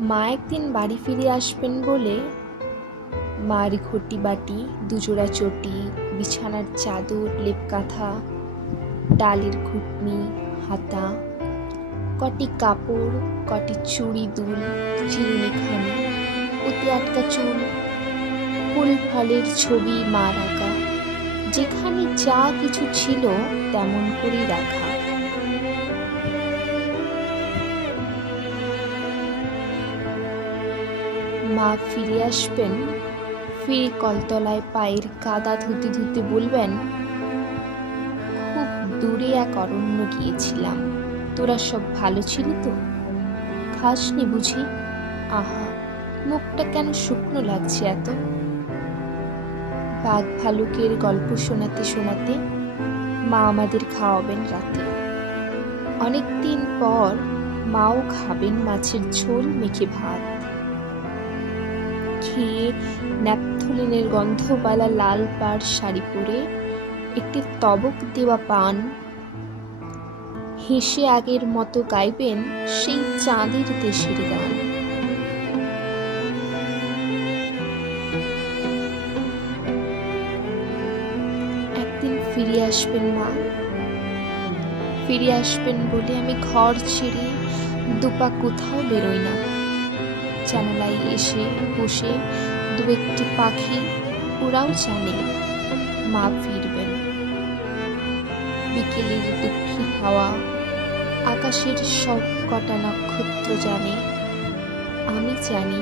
মা একদিন বাড়ি ফিরে আসবেন বলে মার ঘটি বাটি, দুজোড়া চটি, বিছানার চাদর, লেপ কাঁথা, ডালের ঘুটনি, হাতা, কটি কাপড়, কটি চুড়ি দুল, চিরুনিখানি, অতি আটকা চুল, ফুল ফলের ছবি মার আঁকা, যেখানে যা কিছু ছিল তেমন করেই রাখা। মা ফিরে আসবেন, ফিরে কলতলায় পায়ের কাদা ধুতে ধুতে বলবেন, খুব দূরে এক অরণ্য গিয়েছিলাম, তোরা সব ভালো ছিলি তো? খাসনি বুঝি? আহা, মুখটা কেন শুকনো লাগছে এত? বাঘ ভালুকের গল্প শোনাতে শোনাতে মা আমাদের খাওয়াবেন রাতে। অনেকদিন পর মাও খাবেন মাছের ঝোল মেখে ভাত। খেয়ে ন্যাপথলিনের গন্ধওয়ালা লাল পাড় শাড়ি পরে একটি তবক দেওয়া পান, হেসে আগের মতো গাইবেন সেই চাঁদের দেশের গান। একদিন ফিরে আসবেন মা, ফিরে আসবেন বলে আমি ঘর ছেড়ে দুপা কোথাও বেরোই না। জানালায় এসে বসে দু একটি পাখি, ওরাও জানে মা ফিরবেন। বিকেলের দুঃখী হাওয়া, আকাশের সব কটা নক্ষত্র জানে, আমি জানি